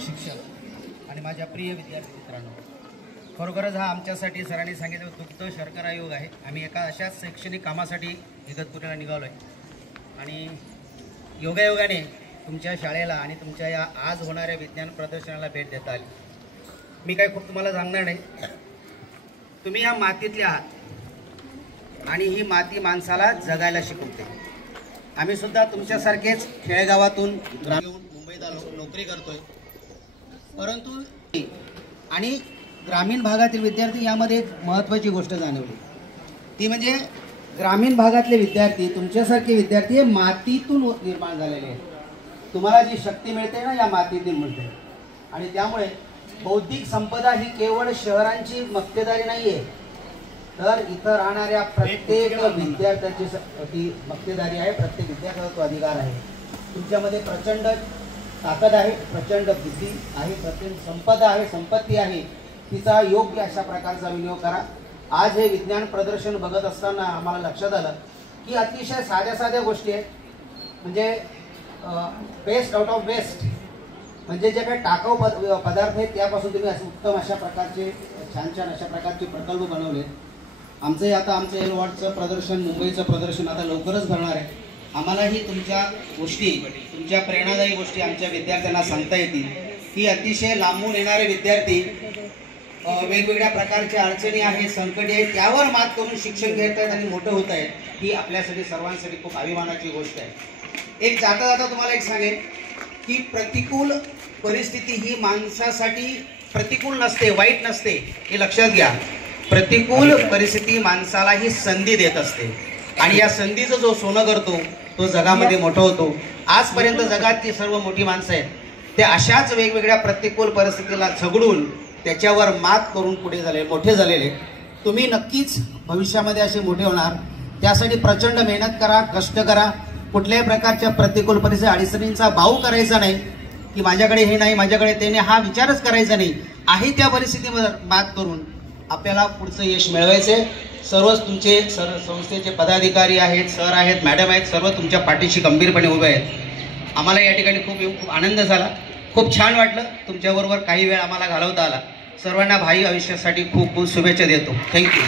शिक्षक आणि माझ्या प्रिय विद्यार्थी मित्रांनो, खरोखरच हा आमच्यासाठी सरांनी सांगितलं दुग्ध शर्करा योग आहे. आम्ही एका अशाच शैक्षणिक कामासाठी इगतपुरीला निघालो आहे आणि योगायोगाने तुमच्या शाळेला आणि तुमच्या या आज होणाऱ्या विज्ञान प्रदर्शनाला भेट देता आली. मी काय खूप तुम्हाला सांगणार नाही. तुम्ही या मातीतले आहात आणि ही माती माणसाला जगायला शिकवते. आम्ही सुद्धा तुमच्यासारखेच खेडेगावातून मुंबईत आलो, नोकरी करतोय, परंतु आणि ग्रामीण भागातील विद्यार्थी यामध्ये एक महत्त्वाची गोष्ट जाणवली, ती म्हणजे ग्रामीण भागातले विद्यार्थी तुमच्यासारखे विद्यार्थी हे मातीतून निर्माण झालेले आहेत. तुम्हाला जी शक्ती मिळते ना या मातीतून मिळते आणि त्यामुळे बौद्धिक संपदा ही केवळ शहरांची मक्तेदारी नाही आहे, तर इथं राहणाऱ्या प्रत्येक विद्यार्थ्याची ती मक्तेदारी आहे. प्रत्येक विद्यार्थ्याचा तो अधिकार आहे. तुमच्यामध्ये प्रचंड ताकद आहे, प्रचंड बुद्धी आहे, प्रचंड संपदा आहे, संपत्ती आहे. तिचा योग्य अशा प्रकारचा विनियोग करा. आज हे विज्ञान प्रदर्शन बघत असताना आम्हाला लक्षात आलं की अतिशय साध्या साध्या गोष्टी आहेत. म्हणजे बेस्ट आउट ऑफ वेस्ट, म्हणजे जे काही टाकाऊ पदार्थ आहेत त्यापासून तुम्ही असं उत्तम अशा प्रकारचे छान छान अशा प्रकारचे प्रकल्प बनवले. आमचं एल वॉर्डचं प्रदर्शन, मुंबईचं प्रदर्शन आता लवकरच भरणार आहे. आम्हालाही तुमच्या गोष्टी, तुमच्या प्रेरणादायी गोष्टी आमच्या विद्यार्थ्यांना सांगता येतील की अतिशय लांबून येणारे विद्यार्थी वेगवेगळ्या प्रकारच्या अडचणी आहेत, संकटे आहेत, त्यावर मात करून शिक्षण घेत आहेत आणि मोठं होत आहेत. ही आपल्यासाठी सर्वांसाठी खूप अभिमानाची गोष्ट आहे. एक जाता जाता तुम्हाला एक सांगेन की प्रतिकूल परिस्थिती ही माणसासाठी प्रतिकूल नसते, वाईट नसते, हे लक्षात घ्या. प्रतिकूल परिस्थिती माणसाला ही संधी देत असते आणि या संधीचं जो सोनं करतो तो जगामध्ये मोठा होतो. आजपर्यंत जगातली सर्व मोठी माणसं आहेत ते अशाच वेगवेगळ्या प्रतिकूल परिस्थितीला झगडून त्याच्यावर मात करून पुढे मोठे झालेले. तुम्ही नक्कीच भविष्यामध्ये असे मोठे होणार. त्यासाठी प्रचंड मेहनत करा, कष्ट करा. कुठल्याही प्रकारच्या प्रतिकूल परिस्थिती अडचणींचा भाऊ करायचा नाही की माझ्याकडे हे नाही, माझ्याकडे ते नाही, हा विचारच करायचा नाही. आहे त्या परिस्थितीवर मात करून आपल्याला पुढचं यश मिळवायचे. सर्वच तुमचे संस्थेचे पदाधिकारी आहेत, सर आहेत, मॅडम आहेत, सर्व तुमच्या पाठीशी गंभीरपणे उभे आहेत. आम्हाला या ठिकाणी खूप आनंद झाला, खूप छान वाटलं. तुमच्याबरोबर काही वेळ आम्हाला घालवता आला. सर्वांना भावी आयुष्यासाठी खूप खूप शुभेच्छा देतो. थँक्यू.